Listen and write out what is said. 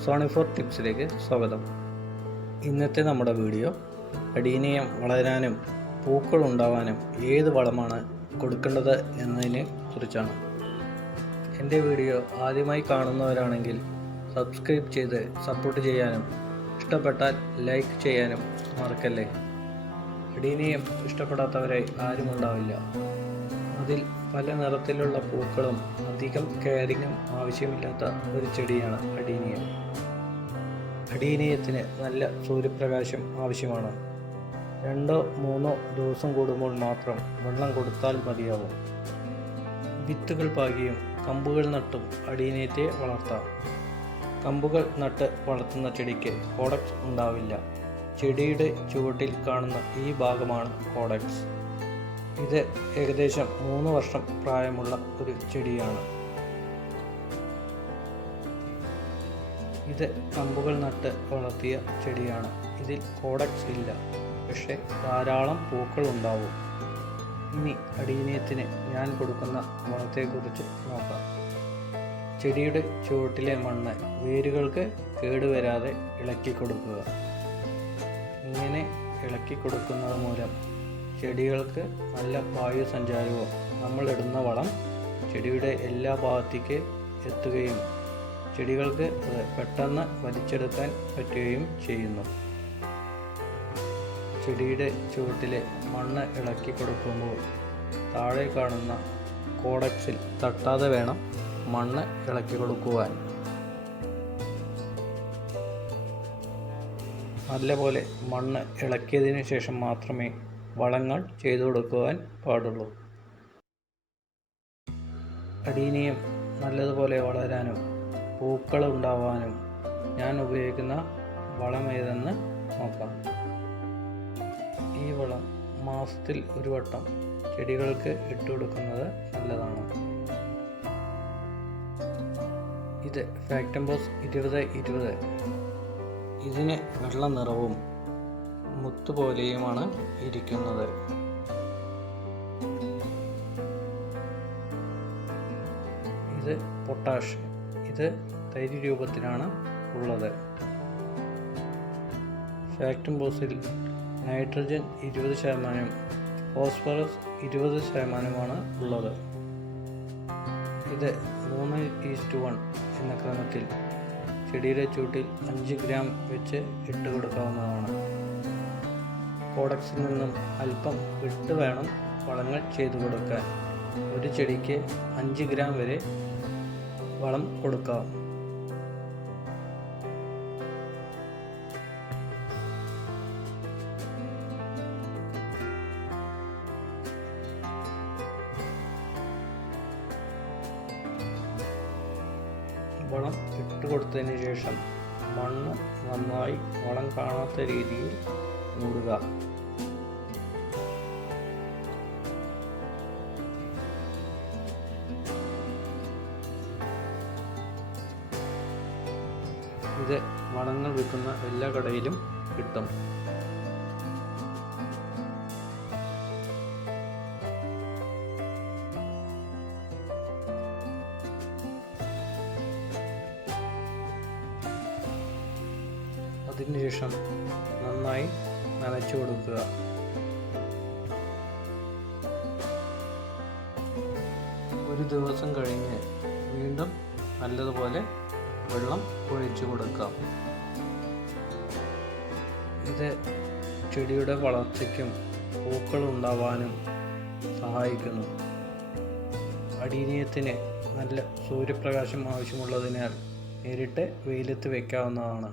സോണിഫോർ ടിപ്സിലേക്ക് സ്വാഗതം. ഇന്നത്തെ നമ്മുടെ വീഡിയോ അഡീനിയം വളരാനും പൂക്കൾ ഉണ്ടാവാനും ഏത് വളമാണ് കൊടുക്കേണ്ടത് എന്നതിനെ കുറിച്ചാണ്. എൻ്റെ വീഡിയോ ആദ്യമായി കാണുന്നവരാണെങ്കിൽ സബ്സ്ക്രൈബ് ചെയ്ത് സപ്പോർട്ട് ചെയ്യാനും ഇഷ്ടപ്പെട്ടാൽ ലൈക്ക് ചെയ്യാനും മറക്കല്ലേ. അഡീനിയം ഇഷ്ടപ്പെടാത്തവരായി ആരും ഉണ്ടാവില്ല. അതിൽ പല നിറത്തിലുള്ള പൂക്കളും അധികം കെയറിങ്ങും ആവശ്യമില്ലാത്ത ഒരു ചെടിയാണ് അഡീനിയം. അഡീനിയത്തിന് നല്ല സൂര്യപ്രകാശം ആവശ്യമാണ്. 2-3 ദിവസം കൂടുമ്പോൾ മാത്രം വെള്ളം കൊടുത്താൽ മതിയാവും. വിത്തുകൾ പാകിയും കമ്പുകൾ നട്ടും അഡീനിയത്തെ വളർത്താം. കമ്പുകൾ നട്ട് വളർത്തുന്ന ചെടിക്ക് കോഡക്സ് ഉണ്ടാവില്ല. ചെടിയുടെ ചുവട്ടിൽ കാണുന്ന ഈ ഭാഗമാണ് കോഡക്സ്. ഇത് ഏകദേശം 3 വർഷം പ്രായമുള്ള ഒരു ചെടിയാണ്. ഇത് കമ്പുകൾ നട്ട് വളർത്തിയ ചെടിയാണ്. ഇതിൽ കോഡക്സ് ഇല്ല, പക്ഷേ ധാരാളം പൂക്കൾ ഉണ്ടാവും. ഇനി അഡീനിയത്തിന് ഞാൻ കൊടുക്കുന്ന വളത്തെക്കുറിച്ച് നോക്കാം. ചെടിയുടെ ചുവട്ടിലെ മണ്ണ് വേരുകൾക്ക് കേടുവരാതെ ഇളക്കി കൊടുക്കുക. ഇങ്ങനെ ഇളക്കി കൊടുക്കുന്നത് മൂലം ചെടികൾക്ക് നല്ല വായു സഞ്ചാരവും നമ്മളിടുന്ന വളം ചെടിയുടെ എല്ലാ ഭാഗത്തേക്ക് എത്തുകയും ചെടികൾക്ക് പെട്ടെന്ന് വലിച്ചെടുക്കാൻ പറ്റുകയും ചെയ്യുന്നു. ചെടിയുടെ ചുവട്ടിലെ മണ്ണ് ഇളക്കി കൊടുക്കുമ്പോൾ താഴെ കാണുന്ന കോഡക്സിൽ തട്ടാതെ വേണം മണ്ണ് ഇളക്കി കൊടുക്കുവാൻ. നല്ലപോലെ മണ്ണ് ഇളക്കിയതിന് ശേഷം മാത്രമേ വളങ്ങൾ ചെയ്തു കൊടുക്കുവാൻ പാടുള്ളൂ. അഡീനിയം നല്ലതുപോലെ വളരാനും പൂക്കൾ ഉണ്ടാവാനും ഞാൻ ഉപയോഗിക്കുന്ന വളം ഏതെന്ന് നോക്കാം. ഈ വളം മാസത്തിൽ ഒരു വട്ടം ചെടികൾക്ക് ഇട്ടുകൊടുക്കുന്നത് നല്ലതാണ്. ഇത് ഫാക്ടംബോസ് 20-20. ഇതിന് വെള്ള നിറവും മുത്തുപോലെയുമാണ് ഇരിക്കുന്നത്. ഇത് പൊട്ടാഷ്. ഇത് തൈര് രൂപത്തിലാണ് ഉള്ളത്. ഫാക്ടംബോസിൽ നൈട്രജൻ 20%, ഫോസ്ഫറസ് 20%മാണ് ഉള്ളത്. ഇത് 3:1 എന്ന ക്രമത്തിൽ ചെടിയുടെ ചൂട്ടിൽ 5 ഗ്രാം വെച്ച് ഇട്ട് കൊടുക്കാവുന്നതാണ്. കോഡക്സിൽ നിന്നും അല്പം വിട്ട് വേണം വളങ്ങൾ ചെയ്തു കൊടുക്കാൻ. ഒരു ചെടിക്ക് 5 ഗ്രാം വരെ വളം കൊടുക്കാം. വളം ഇട്ട് കൊടുത്തതിന് ശേഷം മണ്ണ് നന്നായി വളം കാണാത്ത രീതിയിൽ മൂടുക. ഇത് വളങ്ങൾ വിൽക്കുന്ന എല്ലാ കടയിലും കിട്ടും. അതിനുശേഷം നന്നായി നനച്ചു കൊടുക്കുക. ഒരു ദിവസം കഴിഞ്ഞ് വീണ്ടും നല്ലതുപോലെ വെള്ളം ഒഴിച്ചു കൊടുക്കാം. ഇത് ചെടിയുടെ വളർച്ചയ്ക്കും പൂക്കൾ ഉണ്ടാവാനും സഹായിക്കുന്നു. അഡീനിയത്തിന് നല്ല സൂര്യപ്രകാശം ആവശ്യമുള്ളതിനാൽ നേരിട്ട് വെയിലത്ത് വയ്ക്കാവുന്നതാണ്.